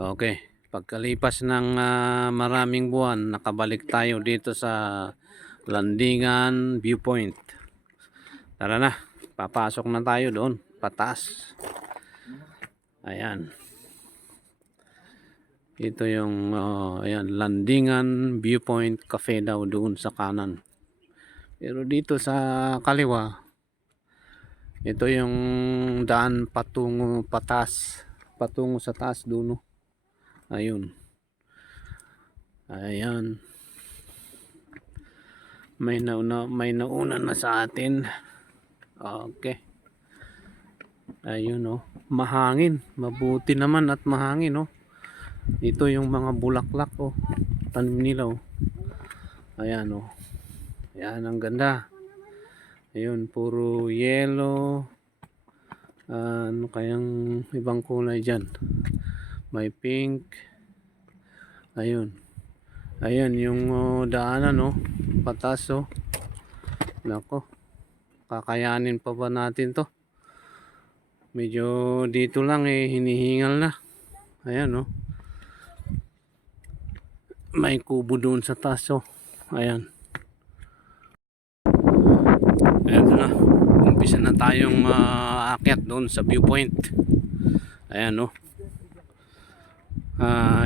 Okay, pagkalipas ng maraming buwan, nakabalik tayo dito sa Landingan Viewpoint. Tara na, papasok na tayo doon, pataas. Ayan. Ito yung ayan, Landingan Viewpoint Cafe daw doon sa kanan. Pero dito sa kaliwa, ito yung daan patungo pataas, patungo sa taas doon. Ayun. Ayan. May nauna na sa atin. Okay. Ayun mahangin. Mabuti naman at mahangin Ito yung mga bulaklak tanim nila Ayan Ayan, ang ganda. Ayun, puro yellow. Ano kayang ibang kulay dyan? May pink. Ayun. Ayan yung daanan patas Nako. Kakayanin pa ba natin to? Medyo dito lang hinihingal na. Ayan May kubo doon sa taas Ayan. Ayan na. Umpisa na tayong aakyat doon sa viewpoint. Ayan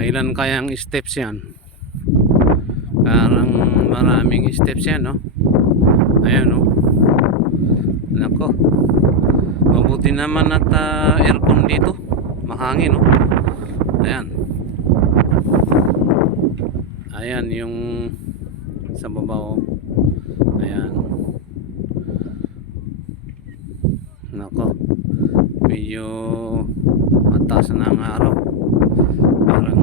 ilan kayang steps yan? Parang maraming steps yan Ayan Nako. Mabuti naman at aircon dito. Mahangin Ayan. Ayan yung sa baba Ayan. Nako. Medyo mataas na ang araw. Parang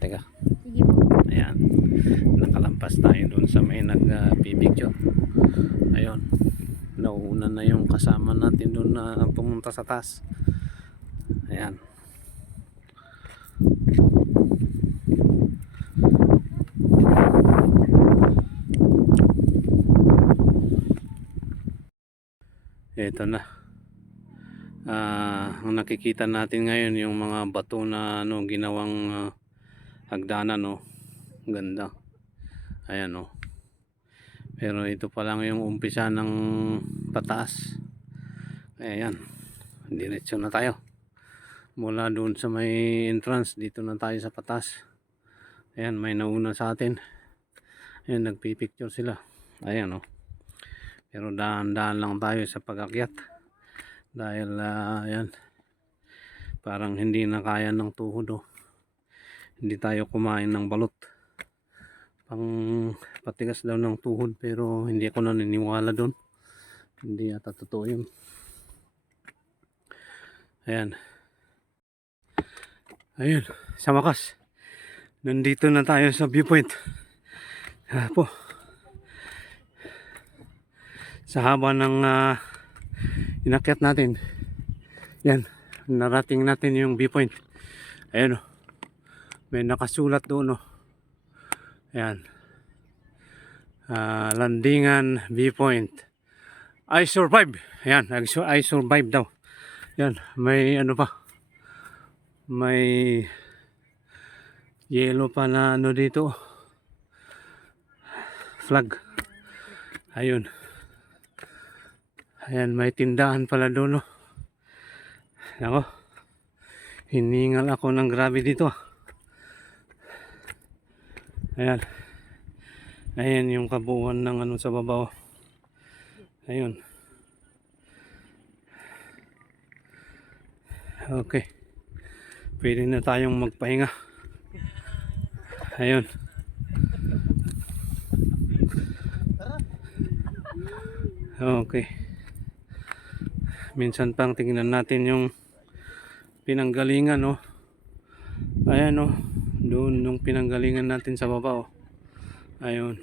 Teka. Sige po. Ayan. Nakalampas tayo doon sa may nagpipicture. Ayun. Nauna na yung kasama natin doon na pumunta sa taas. Ayan. Ito na. Ang nakikita natin ngayon yung mga bato na ginawang hagdanan ganda. Ayan Pero ito pa lang yung umpisa ng pataas. Ayan. Diretso na tayo. Mula doon sa may entrance, dito na tayo sa pataas. Ayan, may nauna sa atin. Ayan, nagpipicture sila. Ayan Pero dahan-dahan lang tayo sa pag-akyat. Dahil ayan, parang hindi na kaya ng tuhod Hindi tayo kumain ng balot. Patigas daw ng tuhod, pero hindi ako naniniwala doon. Hindi yata totoo yun. Ayan. Ayun, sa wakas, nandito na tayo sa viewpoint. Sa haba ng inakyat natin, yan, narating natin yung viewpoint. Ayan may nakasulat doon ayan, Landingan Viewpoint, I survive. Ayan, I survive daw. Yan, may pa, may yellow pa na dito, flag. Ayun. Ayan, may tindahan pala doon Ako, hiningal ako ng grabe dito Ayan. Ayan yung kabuuan ng sa baba Ayun. Okay. Pwede na tayong magpahinga. Ayun. Okay. Minsan pang tingnan natin yung pinanggalingan Ayan doon yung pinanggalingan natin sa baba Ayun.